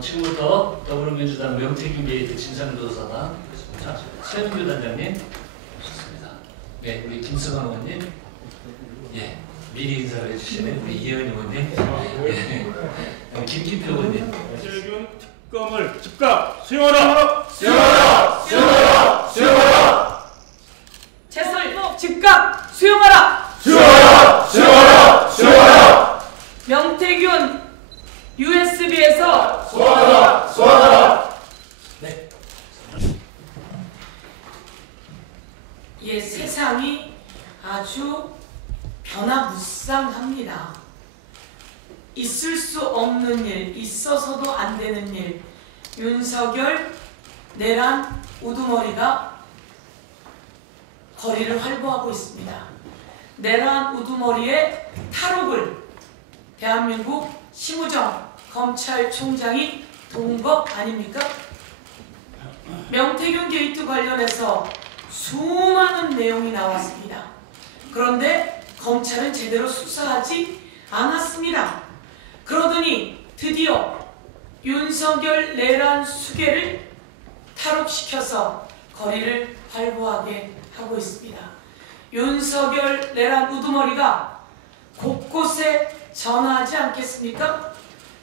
지금부터 더불어민주당 명태균 게이트 진상조사단 최은규 단장님 오셨습니다. 네, 우리 김승환 의원님, 예, 미리 인사를 해주시는 우리 이혜원 의원님, 예, 김기표 의원님. 세균 특검을 즉각 수용하라! 수용하라! 수용하라! 수용하라! 최설목 즉각 수용하라! 수용하라! 수용하라! 수용하라! 명태균 USB에서 소환하라! 소환하라! 네. 예, 세상이 아주 변화무쌍합니다. 있을 수 없는 일, 있어서도 안 되는 일. 윤석열, 내란, 우두머리가 거리를 활보하고 있습니다. 내란 우두머리의 탈옥을 대한민국 심우정 검찰총장이 도운 것 아닙니까? 명태균 게이트 관련해서 수많은 내용이 나왔습니다. 그런데 검찰은 제대로 수사하지 않았습니다. 그러더니 드디어 윤석열 내란 수계를 탈옥시켜서 거리를 활보하게 하고 있습니다. 윤석열 내란 우두머리가 곳곳에 전화하지 않겠습니까?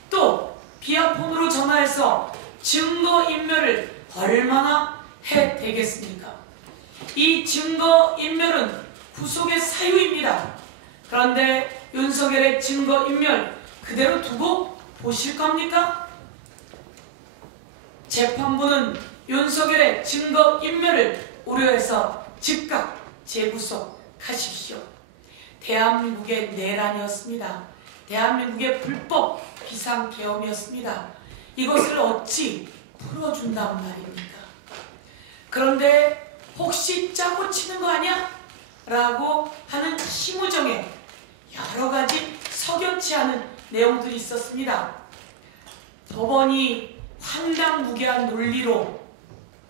또 비아폰으로 전화해서 증거인멸을 얼마나 해대겠습니까? 이 증거인멸은 구속의 사유입니다. 그런데 윤석열의 증거인멸 그대로 두고 보실 겁니까? 재판부는 윤석열의 증거인멸을 우려해서 즉각 재구속하십시오. 대한민국의 내란이었습니다. 대한민국의 불법 비상계엄이었습니다. 이것을 어찌 풀어준단 말입니까? 그런데 혹시 짜고 치는 거 아니야? 라고 하는 심우정에 여러 가지 석연치 않은 내용들이 있었습니다. 법원이 황당무계한 논리로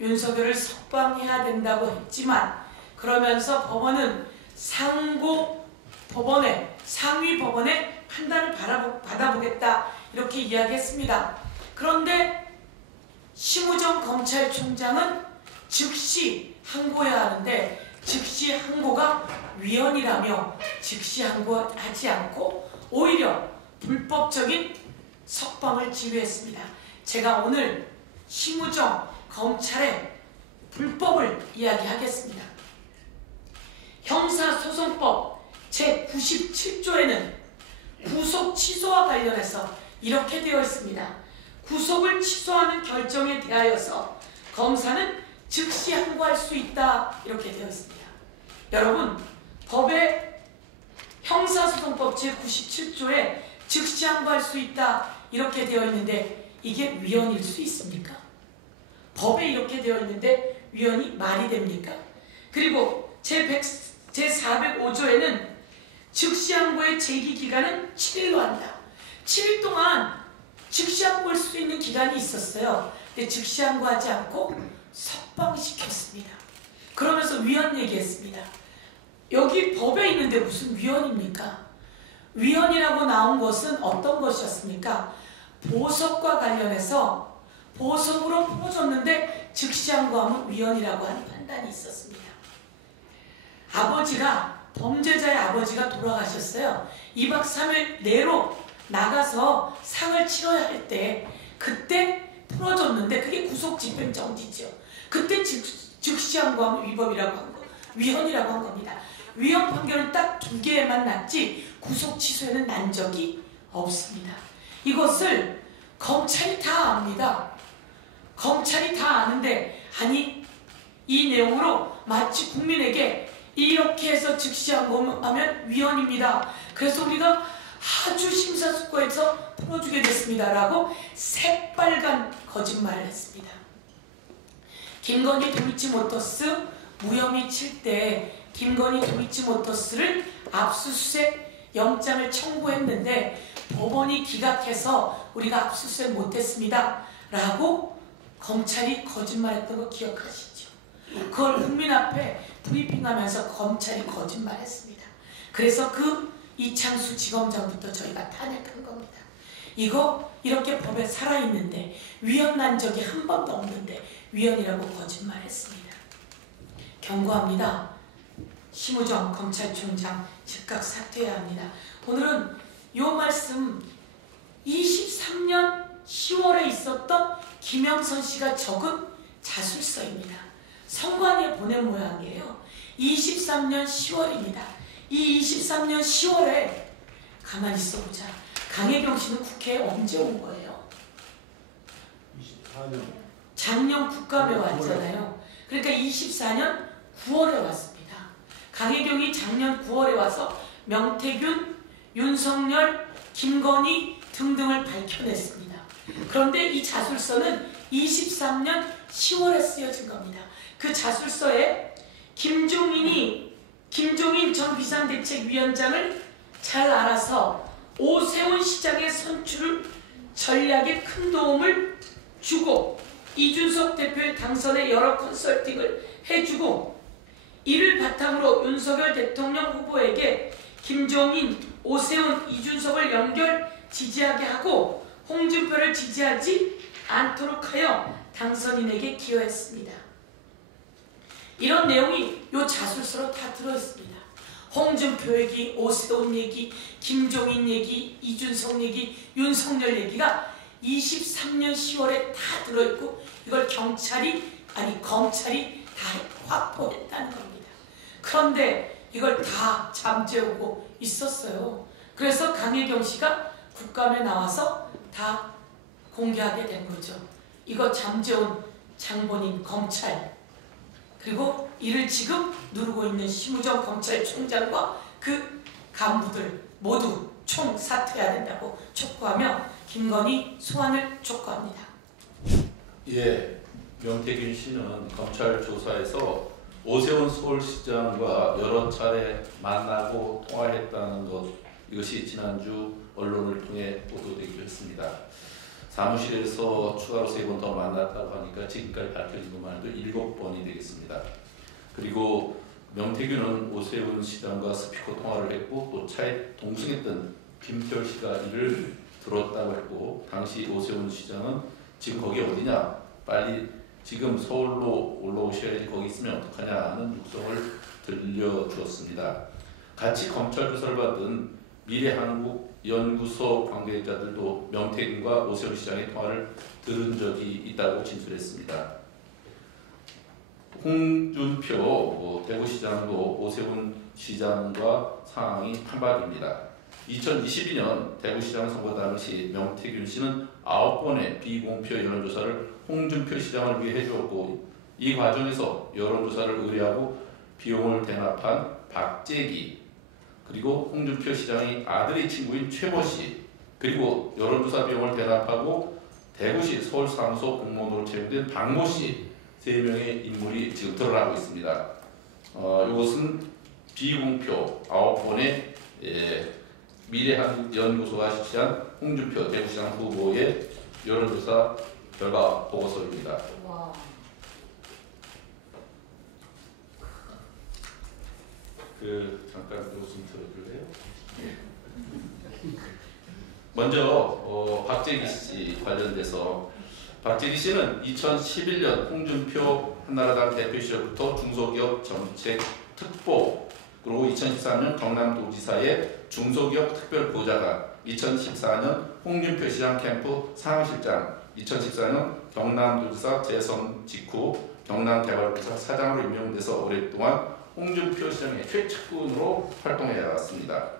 윤석열을 석방해야 된다고 했지만 그러면서 법원은 상위 법원의 판단을 받아보겠다 이렇게 이야기했습니다. 그런데 심우정 검찰총장은 즉시 항고해야 하는데 즉시 항고가 위헌이라며 즉시 항고하지 않고 오히려 불법적인 석방을 지휘했습니다. 제가 오늘 심우정 검찰의 불법을 이야기하겠습니다. 형사소송법 제97조에는 구속 취소와 관련해서 이렇게 되어 있습니다. 구속을 취소하는 결정에 대하여서 검사는 즉시 항고할 수 있다 이렇게 되어 있습니다. 여러분, 법의 형사소송법 제97조에 즉시 항고할 수 있다 이렇게 되어 있는데 이게 위헌일 수 있습니까? 법에 이렇게 되어 있는데 위헌이 말이 됩니까? 그리고 제405조에는 즉시 항고의 제기 기간은 7일로 한다. 7일 동안 즉시 항고할 수 있는 기간이 있었어요. 근데 즉시 항고하지 않고 석방시켰습니다. 그러면서 위헌 얘기했습니다. 여기 법에 있는데 무슨 위헌입니까? 위헌이라고 나온 것은 어떤 것이었습니까? 보석과 관련해서 보석으로 풀어줬는데 즉시 항고하면 위헌이라고 하는 판단이 있었습니다. 범죄자의 아버지가 돌아가셨어요. 2박 3일 내로 나가서 상을 치러야 할 때 그때 풀어줬는데 그게 구속집행정지죠. 그때 즉시 항고하면 위법이라고 한 거, 위헌이라고 한 겁니다. 위헌 판결은 딱 2개에만 났지 구속 취소에는 난 적이 없습니다. 이것을 검찰이 다 압니다. 검찰이 다 아는데 아니 이 내용으로 마치 국민에게 이렇게 해서 즉시 항고하면 위헌입니다. 그래서 우리가 아주 심사숙고해서 풀어주게 됐습니다. 라고 새빨간 거짓말을 했습니다. 김건희 도이치모터스 무혐의 칠 때 김건희 도이치모터스를 압수수색 영장을 청구했는데 법원이 기각해서 우리가 압수수색 못했습니다. 라고 검찰이 거짓말했던 거 기억하시죠? 그걸 국민 앞에 브리핑하면서 검찰이 거짓말했습니다. 그래서 그 이창수 지검장부터 저희가 탄핵한 겁니다. 이거 이렇게 법에 살아있는데 위헌 난 적이 한 번도 없는데 위헌이라고 거짓말했습니다. 경고합니다. 심우정 검찰총장 즉각 사퇴해야 합니다. 오늘은 이 말씀 23년 10월에 있었던 김영선 씨가 적은 자술서입니다. 성관에 보낸 모양이에요. 23년 10월입니다. 이 23년 10월에 가만히 있어보자. 강혜경 씨는 국회에 언제 온 거예요? 24년. 작년 국감에 왔잖아요. 그러니까 24년 9월에 왔습니다. 강혜경이 작년 9월에 와서 명태균, 윤석열, 김건희 등등을 밝혀냈습니다. 그런데 이 자술서는 23년 10월에 쓰여진 겁니다. 그 자술서에 김종인 전 비상대책위원장을 잘 알아서 오세훈 시장의 선출 전략에 큰 도움을 주고 이준석 대표의 당선에 여러 컨설팅을 해주고 이를 바탕으로 윤석열 대통령 후보에게 김종인, 오세훈, 이준석을 연결 지지하게 하고 홍준표를 지지하지 않도록 하여 당선인에게 기여했습니다. 이런 내용이 이 자술서로 다 들어있습니다. 홍준표 얘기, 오세훈 얘기, 김종인 얘기, 이준석 얘기, 윤석열 얘기가 23년 10월에 다 들어있고 이걸 검찰이 다 확보했다는 겁니다. 그런데 이걸 다 잠재우고 있었어요. 그래서 강혜경 씨가 국감에 나와서 다 공개하게 된 거죠. 이거 잠재운 장본인 검찰 그리고 이를 지금 누르고 있는 심우정 검찰총장과 그 간부들 모두 총 사퇴해야 된다고 촉구하며 김건희 소환을 촉구합니다. 예, 명태균 씨는 검찰 조사에서 오세훈 서울시장과 여러 차례 만나고 통화했다는 것, 이것이 지난주 언론을 통해 보도되기도 했습니다. 사무실에서 추가로 3번 더 만났다고 하니까 지금까지 밝혀진 것만 해도 7번이 되겠습니다. 그리고 명태균은 오세훈 시장과 스피커 통화를 했고 또 차에 동승했던 김태열 씨가 이를 들었다고 했고 당시 오세훈 시장은 지금 거기 어디냐? 빨리 지금 서울로 올라오셔야지 거기 있으면 어떡하냐 하는 육성을 들려주었습니다. 같이 검찰 조사를 받은 미래한국연구소 관계자들도 명태균과 오세훈 시장의 통화를 들은 적이 있다고 진술했습니다. 홍준표 대구시장도 오세훈 시장과 상황이 판박입니다. 2022년 대구시장 선거 당시 명태균 씨는 9번의 비공표 여론조사를 홍준표 시장을 위해 해주었고 이 과정에서 여론조사를 의뢰하고 비용을 대납한 박재기 그리고 홍준표 시장의 아들의 친구인 최모 씨 그리고 여론조사 비용을 대납하고 대구시 서울사무소 공무원으로 채용된 박모 씨 3명의 인물이 지금 드러나고 있습니다. 이것은 비공표 9번의 미래한국연구소가 실시한 홍준표 대구시장 후보의 여론조사 결과 보고서입니다. 와. 잠깐 이거 좀 들어줄래요? 먼저 박재기 씨 관련돼서 박재기 씨는 2011년 홍준표 한나라당 대표 시절부터 중소기업 정책 특보 그리고 2013년 경남도지사의 중소기업 특별보좌관 2014년 홍준표 시장 캠프 상황실장 2014년 경남도지사 재선 직후 경남개발공사 사장으로 임명돼서 오랫동안 홍준표 시장의 최측근으로 활동해왔습니다.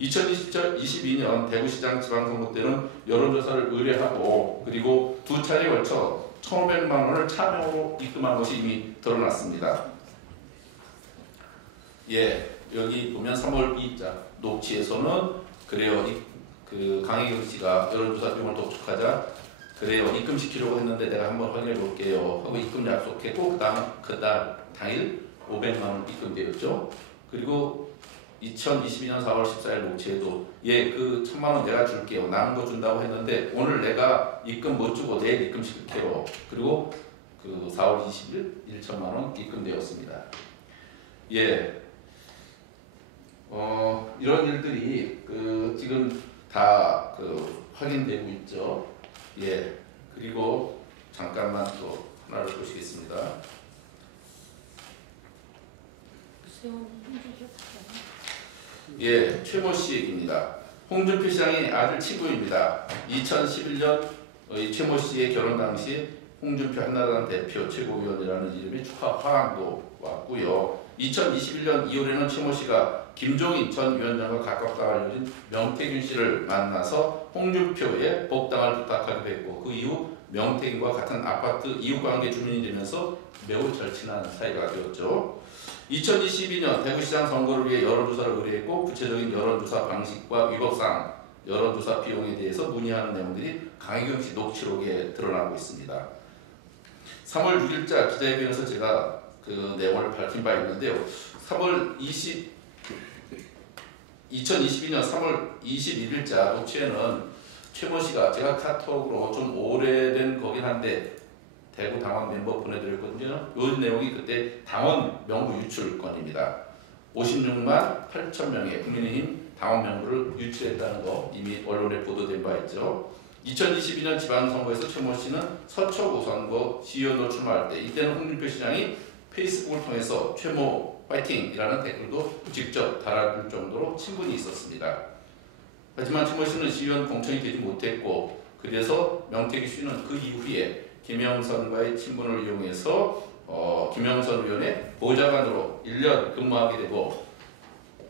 2022년 대구시장 지방선거 때는 여론조사를 의뢰하고 그리고 2차례에 걸쳐 1,500만 원을 차명으로 입금한 것이 이미 드러났습니다. 예, 여기 보면 3월 2일자 녹취에서는 그래요. 강혜경 씨가 여론조사 비용을 독촉하자 그래요. 입금시키려고 했는데 내가 한번 확인해 볼게요 하고 입금 약속했고 그달 당일 500만 원 입금되었죠. 그리고 2022년 4월 14일 녹취에도 그 1,000만 원 내가 줄게요. 남은 거 준다고 했는데 오늘 내가 입금 못 주고 내일 입금시킬게요. 그리고 4월 20일 1,000만 원 입금되었습니다. 예. 이런 일들이 지금 다 확인되고 있죠. 예. 그리고 잠깐만 또 하나를 보시겠습니다. 예, 최모 씨 얘기입니다. 홍준표 시장의 아들 친구입니다. 2011년 최모 씨의 결혼 당시 홍준표 한나라당 대표 최고위원이라는 이름의 축하 화환도 왔고요. 2021년 2월에는 최모 씨가 김종인 전 위원장과 가깝다고 알려진 명태균 씨를 만나서 홍준표의 복당을 부탁하기도 했고, 그 이후 명태균과 같은 아파트 이웃관계 주민이 되면서 매우 절친한 사이가 되었죠. 2022년 대구시장 선거를 위해 여론조사를 의뢰했고, 구체적인 여론조사 방식과 위법사항, 여론조사 비용에 대해서 문의하는 내용들이 강혜경 씨 녹취록에 드러나고 있습니다. 3월 6일자 기자회견에서 제가 그 내용을 밝힌 바 있는데요. 2022년 3월 21일자 녹취에는 최모 씨가 제가 카톡으로 좀 오래된 거긴 한데 대구 당원 멤버 보내드렸거든요. 이 내용이 그때 당원 명부 유출 건입니다. 56만 8천 명의 국민의힘 당원 명부를 유출했다는 거 이미 언론에 보도된 바 있죠. 2022년 지방선거에서 최모 씨는 서초구 선거 시의원으로 출마할 때, 이때는 홍준표 시장이 페이스북을 통해서 최모 파이팅이라는 댓글도 직접 달아줄 정도로 친분이 있었습니다. 하지만 최모 씨는 시의원 공천이 되지 못했고, 그래서 명태균 씨는 그 이후에 김영선과의 친분을 이용해서 김영선 의원의 보좌관으로 1년 근무하게 되고,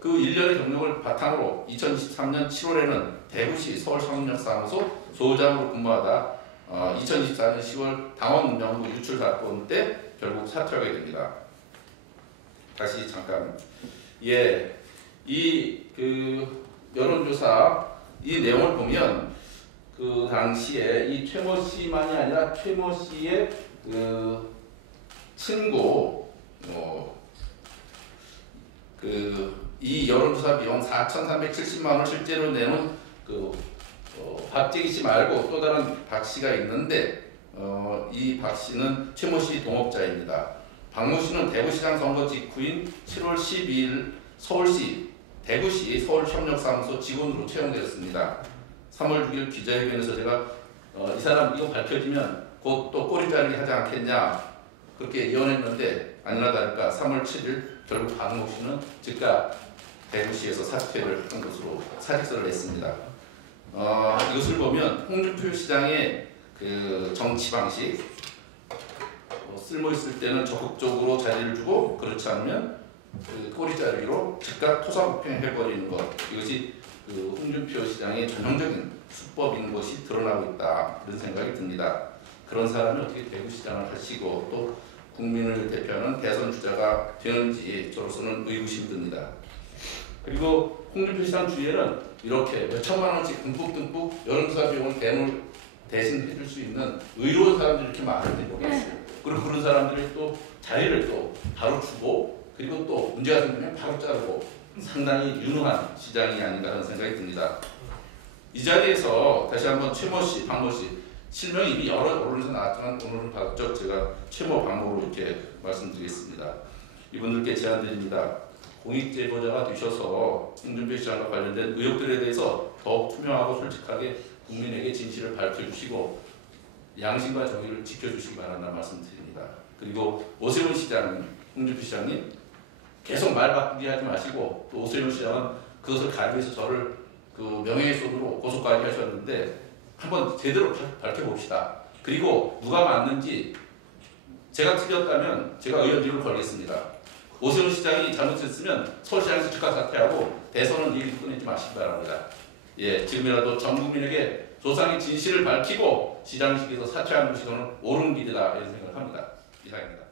그 1년의 경력을 바탕으로 2023년 7월에는 대구시 서울상업역사무소 소장으로 근무하다 2024년 10월 당원 명부 유출 사건 때 결국 사퇴하게 됩니다. 다시 잠깐, 예, 이 여론조사 이 내용을 보면 그 당시에 이 최모 씨만이 아니라 최모 씨의 친구 이 여론조사 비용 4,370만 원을 실제로 내는 박재기 씨 말고 또 다른 박 씨가 있는데, 이 박 씨는 최모 씨 동업자입니다. 박모 씨는 대구시장 선거 직후인 7월 12일 서울시 대구시 서울협력사무소 직원으로 채용되었습니다. 3월 6일 기자회견에서 제가 이 사람 이거 밝혀지면 곧 또 꼬리 자르기 하지 않겠냐 그렇게 예언했는데, 아니나 다를까 3월 7일 결국 박모 씨는 즉각 대구시에서 사퇴를 한 것으로 사직서를 냈습니다. 이것을 보면 홍준표 시장의 그 정치 방식, 쓸모 있을 때는 적극적으로 자리를 주고, 그렇지 않으면 꼬리 자르기로 즉각 토사구팽해버리는 것, 이것이 홍준표 시장의 전형적인 수법인 것이 드러나고 있다, 이런 생각이 듭니다. 그런 사람이 어떻게 대구시장을 하시고 또 국민을 대표하는 대선 주자가 되는지 저로서는 의구심이 듭니다. 그리고 홍준표 시장 주위에는 이렇게 몇 천만 원씩 듬뿍듬뿍 여론조사 비용을 대신 해줄 수 있는 의로운 사람들이 이렇게 많은데 모르겠어요. 그리고 그런 사람들이 또 자리를 또 바로 주고, 그리고 또 문제가 생기면 바로 자르고, 상당히 유능한 시장이 아닌가 하는 생각이 듭니다. 이 자리에서 다시 한번 최모 씨, 박모 씨 실명이 이미 여러 언론에서 나왔지만 오늘은 바로 제가 최모, 박모로 이렇게 말씀드리겠습니다. 이분들께 제안드립니다. 공익제보자가 되셔서 홍준표 시장과 관련된 의혹들에 대해서 더욱 투명하고 솔직하게 국민에게 진실을 밝혀주시고 양심과 정의를 지켜주시기 바란다는 말씀드립니다. 그리고 오세훈 시장, 홍준표 시장님 계속 말 바꾸기 하지 마시고, 또 오세훈 시장은 그것을 가리면서 저를 명예훼손으로 고소까지 하셨는데 한번 제대로 밝혀봅시다. 그리고 누가 맞는지, 제가 틀렸다면 제가 의원직을 걸겠습니다. 오세훈 시장이 잘못했으면 서울시장에서 즉각 사퇴하고 대선은 얘기 꺼내지 마시기 바랍니다. 예, 지금이라도 전 국민에게 조상의 진실을 밝히고 시장직에서 사퇴하는 것이 저는 옳은 길이다, 이런 생각을 합니다. 이상입니다.